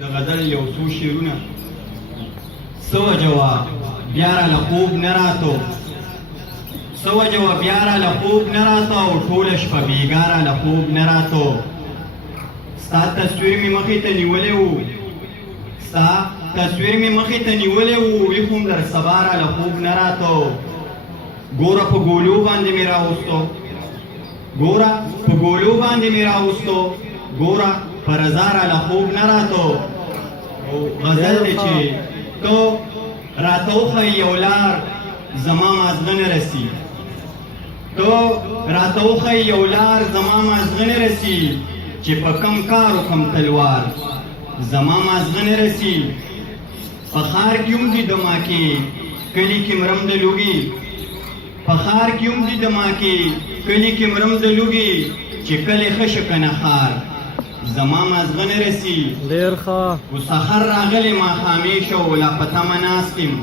د غزل یو څو شعرونه څه وجه وه بیا راله خوب نه راتو څه وجه وه بیا راله خوب نه راتو او ټوله شپه بېګا راله خوب نه راتو ستا تصویر مې مخې ته نیولی و ستا تصویر مې مخې ته نیولی و ویښ وم در سبا راله خوب نه راتو ګوره په ګولو باندې مې راوستو ګوره په ګولو باندې مې راوستو ګوره په رضا راله خوب نه راتو غزل دی چې تو راته وښایي یو لار زما مازغه نه رسي تو راته وښایي یو لار زما مازغه نه رسي چې په کم کار وکړم تلوار زما مازغه نه رسي په ښار کې هم دي دماکې کلي کې مرم د لوګي په ښار کې هم دي دماکې کلي کې مرم د لوګي چې کلي ښه شه که نه ښار زما مازغه نه رسي ډېر ښه و سحر راغلی ماښامې شو لا په تمه ناست یم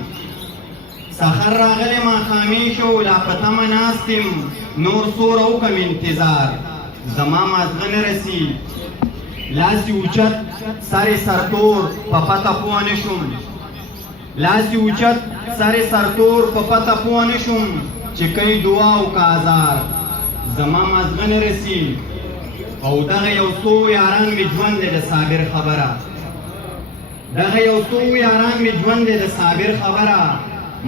سحر راغلی ماښامې شو لا په تمه ناست یم نور څوره وکړم انتظار زما مازغه نه رسي لاس یې اوچت سر یې سرتور په پته پوه نه شوم لاس یې اوچت سر یې سرتور په پته پوه نه شوم چې کوي دعا او که ازار زما مازغه نه رسي او دغه یو څو یاران مې ژوند دی د صابر خبره دغه یو څو یاران مې ژوند دی د صابر خبره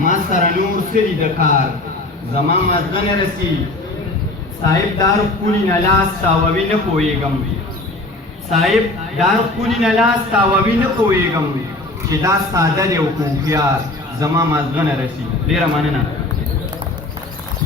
ما سره نور څه دي د کار زما مازغه نه رسي صاحب دار ښکلي نه لاس تاووي نه پوهېږم صاحب دار ښکلي نه لاس تاووي نه پوهېږم چې دا ساده دی او که هوښیار زما مازغه نه رسي ډېره مننه